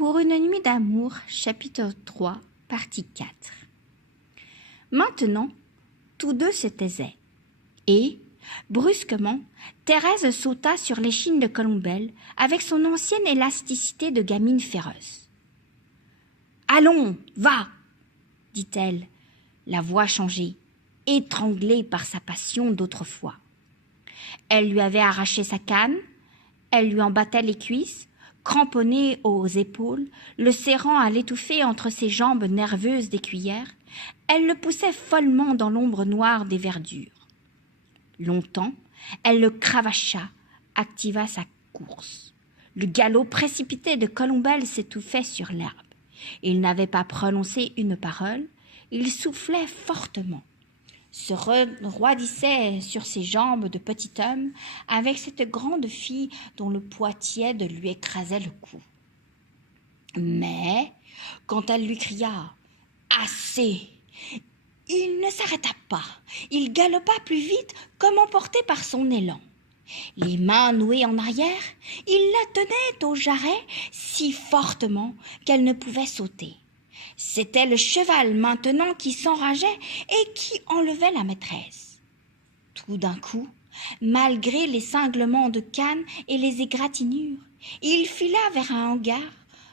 Pour une nuit d'amour, chapitre 3, partie 4. Maintenant, tous deux se taisaient. Et, brusquement, Thérèse sauta sur l'échine de Colombelle avec son ancienne élasticité de gamine féroce. « Allons, va !» dit-elle, la voix changée, étranglée par sa passion d'autrefois. Elle lui avait arraché sa canne, elle lui en battait les cuisses, cramponnée aux épaules, le serrant à l'étouffer entre ses jambes nerveuses d'écuyère, elle le poussait follement dans l'ombre noire des verdures. Longtemps, elle le cravacha, activa sa course. Le galop précipité de Colombelle s'étouffait sur l'herbe. Il n'avait pas prononcé une parole, il soufflait fortement, se roidissait sur ses jambes de petit homme avec cette grande fille dont le poids tiède lui écrasait le cou. Mais, quand elle lui cria « Assez !» il ne s'arrêta pas, il galopa plus vite comme emporté par son élan. Les mains nouées en arrière, il la tenait au jarret si fortement qu'elle ne pouvait sauter. C'était le cheval maintenant qui s'enrageait et qui enlevait la maîtresse. Tout d'un coup, malgré les cinglements de canne et les égratignures, il fila vers un hangar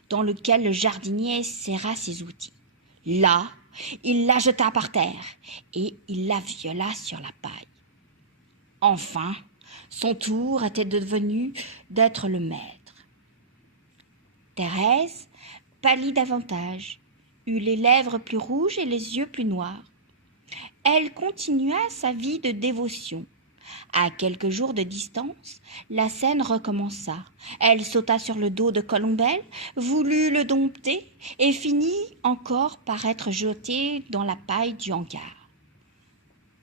dans lequel le jardinier serra ses outils. Là, il la jeta par terre et il la viola sur la paille. Enfin, son tour était devenu d'être le maître. Thérèse pâlit davantage, eut les lèvres plus rouges et les yeux plus noirs. Elle continua sa vie de dévotion. À quelques jours de distance, la scène recommença. Elle sauta sur le dos de Colombelle, voulut le dompter et finit encore par être jetée dans la paille du hangar.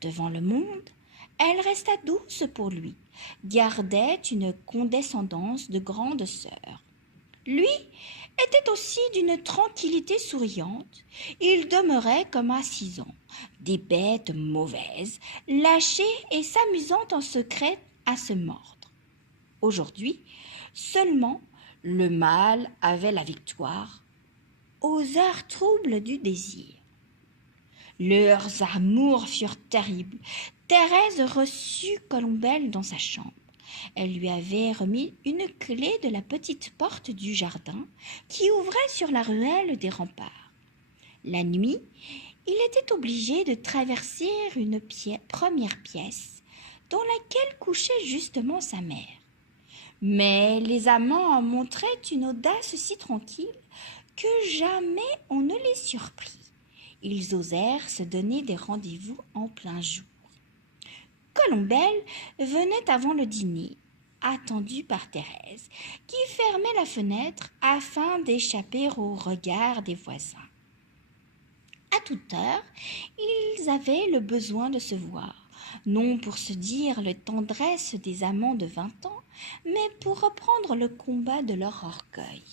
Devant le monde, elle resta douce pour lui, gardait une condescendance de grande sœur. Lui était aussi d'une tranquillité souriante. Il demeurait comme à 6 ans, des bêtes mauvaises, lâchées et s'amusant en secret à se mordre. Aujourd'hui, seulement, le mal avait la victoire aux heures troubles du désir. Leurs amours furent terribles. Thérèse reçut Colombelle dans sa chambre. Elle lui avait remis une clé de la petite porte du jardin qui ouvrait sur la ruelle des remparts. La nuit, il était obligé de traverser une première pièce dans laquelle couchait justement sa mère. Mais les amants en montraient une audace si tranquille que jamais on ne les surprit. Ils osèrent se donner des rendez-vous en plein jour. Colombelle venait avant le dîner, attendue par Thérèse, qui fermait la fenêtre afin d'échapper aux regards des voisins. À toute heure, ils avaient le besoin de se voir, non pour se dire les tendresses des amants de 20 ans, mais pour reprendre le combat de leur orgueil.